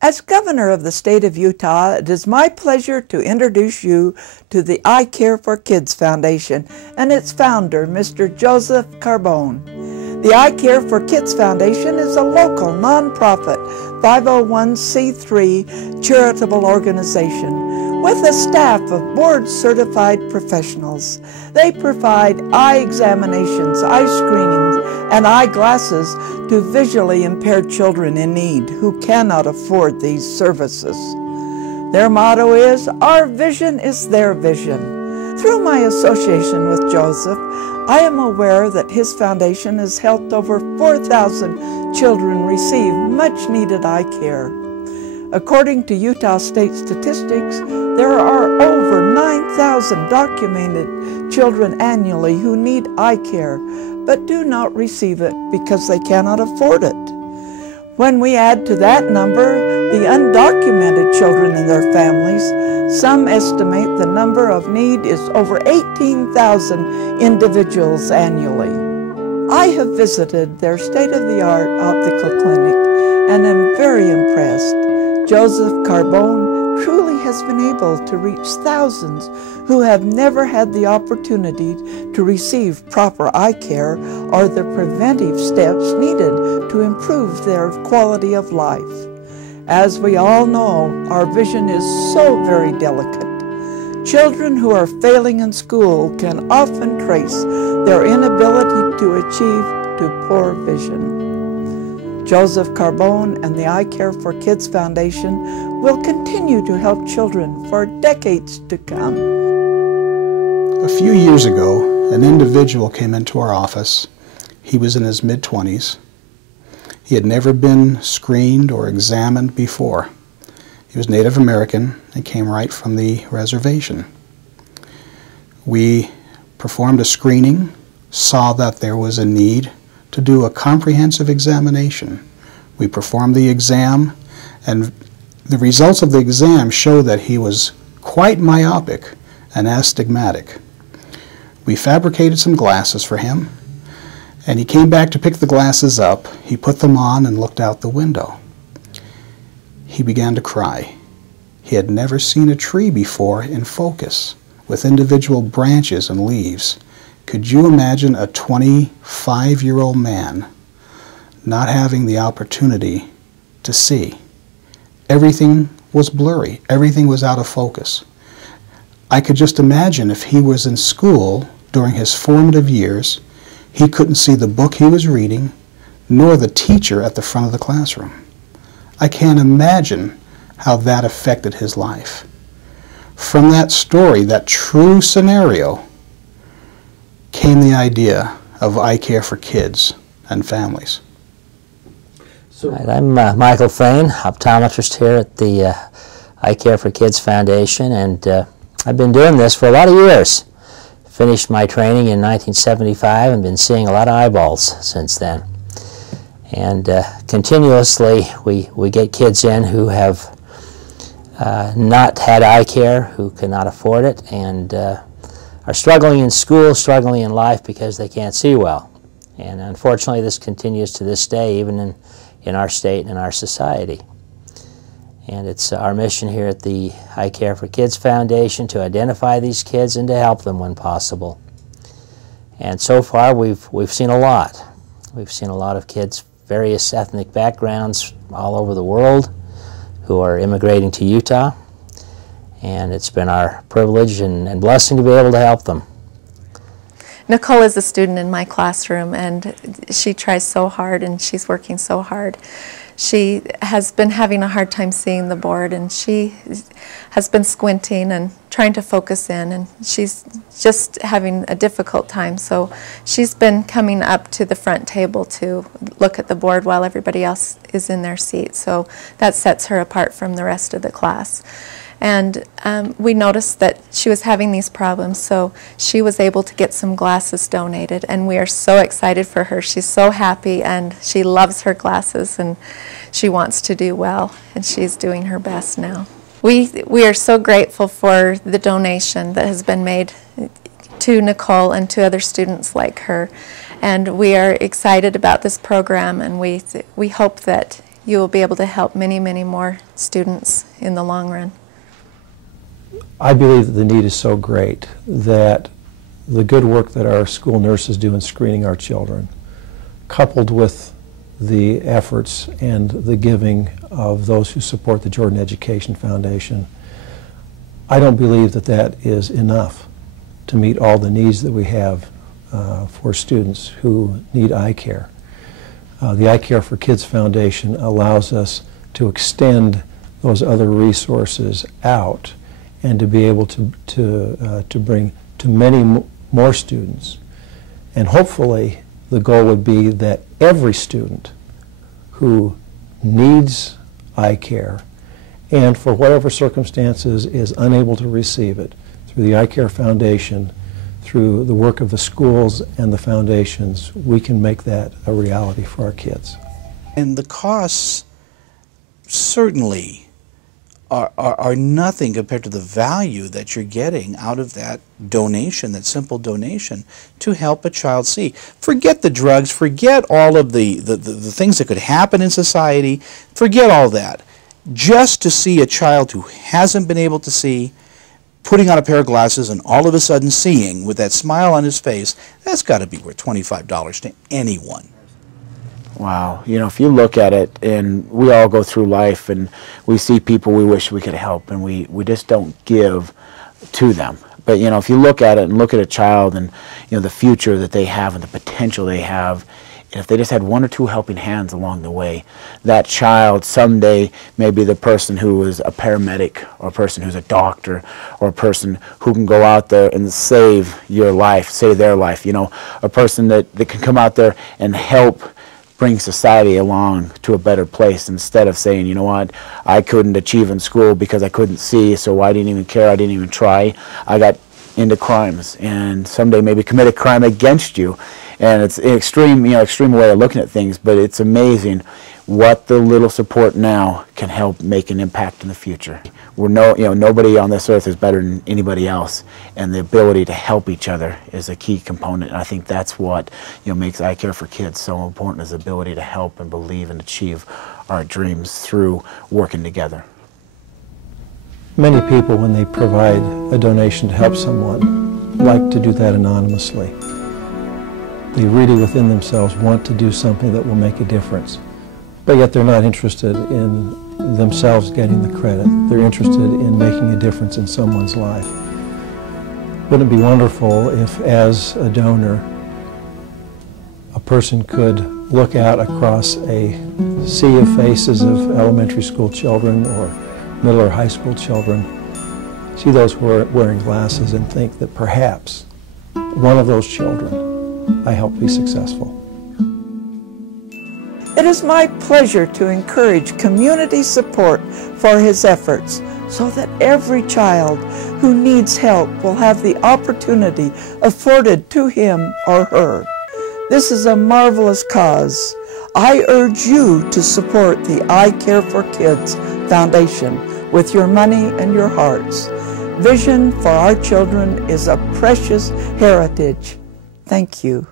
As Governor of the state of Utah, it is my pleasure to introduce you to the EyeCare for Kids Foundation and its founder, Mr. Joseph Carbone. The EyeCare for Kids Foundation is a local nonprofit 501c3 charitable organization with a staff of board-certified professionals. They provide eye examinations, eye screenings, and eyeglasses to visually impaired children in need who cannot afford these services. Their motto is, "Our vision is their vision." Through my association with Joseph, I am aware that his foundation has helped over 4,000 children receive much-needed eye care. According to Utah state statistics, there are over 9,000 documented children annually who need eye care, but do not receive it because they cannot afford it. When we add to that number the undocumented children and their families, some estimate the number of need is over 18,000 individuals annually. I have visited their state-of-the-art optical clinic and am very impressed. Joseph Carbone truly has been able to reach thousands who have never had the opportunity to receive proper eye care or the preventive steps needed to improve their quality of life. As we all know, our vision is so very delicate. Children who are failing in school can often trace their inability to achieve to poor vision. Joseph Carbone and the EyeCare for Kids Foundation will continue to help children for decades to come. A few years ago, an individual came into our office. He was in his mid-20s. He had never been screened or examined before. He was Native American and came right from the reservation. We performed a screening, saw that there was a need to do a comprehensive examination. We performed the exam, and the results of the exam show that he was quite myopic and astigmatic. We fabricated some glasses for him, and he came back to pick the glasses up. He put them on and looked out the window. He began to cry. He had never seen a tree before in focus, with individual branches and leaves. Could you imagine a 25-year-old man not having the opportunity to see? Everything was blurry. Everything was out of focus. I could just imagine if he was in school during his formative years, he couldn't see the book he was reading, nor the teacher at the front of the classroom. I can't imagine how that affected his life. From that story, that true scenario, came the idea of EyeCare for Kids and Families. Right, I'm Michael Thain, optometrist here at the EyeCare for Kids Foundation, and I've been doing this for a lot of years. Finished my training in 1975 and been seeing a lot of eyeballs since then. And continuously we get kids in who have not had eye care, who cannot afford it, and are struggling in school, struggling in life because they can't see well. And unfortunately this continues to this day, even in our state and in our society. And it's our mission here at the EyeCare for Kids Foundation to identify these kids and to help them when possible. And so far we've seen a lot. We've seen a lot of kids, various ethnic backgrounds all over the world, who are immigrating to Utah. And it's been our privilege and blessing to be able to help them. Nicole is a student in my classroom, and she tries so hard and she's working so hard. She has been having a hard time seeing the board, and she has been squinting and trying to focus in, and she's just having a difficult time. So she's been coming up to the front table to look at the board while everybody else is in their seat. So that sets her apart from the rest of the class. And we noticed that she was having these problems, so she was able to get some glasses donated, and we are so excited for her. She's so happy, and she loves her glasses, and she wants to do well, and she's doing her best now. We are so grateful for the donation that has been made to Nicole and to other students like her, and we are excited about this program, and we hope that you will be able to help many, many more students in the long run. I believe that the need is so great that the good work that our school nurses do in screening our children, coupled with the efforts and the giving of those who support the Jordan Education Foundation, I don't believe that that is enough to meet all the needs that we have for students who need eye care. The EyeCare for Kids Foundation allows us to extend those other resources out and to be able to bring to many more students. And hopefully the goal would be that every student who needs eye care and for whatever circumstances is unable to receive it, through the EyeCare Foundation, through the work of the schools and the foundations, we can make that a reality for our kids. And the costs certainly are nothing compared to the value that you're getting out of that donation, that simple donation, to help a child see. Forget the drugs, forget all of the things that could happen in society, forget all that. Just to see a child who hasn't been able to see, putting on a pair of glasses and all of a sudden seeing with that smile on his face, that's got to be worth $25 to anyone. Wow, you know, if you look at it, and we all go through life and we see people we wish we could help, and we just don't give to them. But, you know, if you look at it and look at a child and, you know, the future that they have and the potential they have, if they just had one or two helping hands along the way, that child someday may be the person who is a paramedic, or a person who's a doctor, or a person who can go out there and save your life, save their life. You know, a person that can come out there and help bring society along to a better place, instead of saying, you know what, I couldn't achieve in school because I couldn't see, so I didn't even care, I didn't even try. I got into crimes, and someday maybe commit a crime against you. And it's an extreme, you know, extreme way of looking at things, but it's amazing what the little support now can help make an impact in the future. Nobody on this earth is better than anybody else, and the ability to help each other is a key component. And I think that's what, you know, makes EyeCare for Kids so important, is the ability to help and believe and achieve our dreams through working together. Many people, when they provide a donation to help someone, like to do that anonymously. They really within themselves want to do something that will make a difference, but yet they're not interested in themselves getting the credit. They're interested in making a difference in someone's life. Wouldn't it be wonderful if, as a donor, a person could look out across a sea of faces of elementary school children or middle or high school children, see those who are wearing glasses, and think that perhaps one of those children I helped be successful. It is my pleasure to encourage community support for his efforts, so that every child who needs help will have the opportunity afforded to him or her. This is a marvelous cause. I urge you to support the EyeCare for Kids Foundation with your money and your hearts. Vision for our children is a precious heritage. Thank you.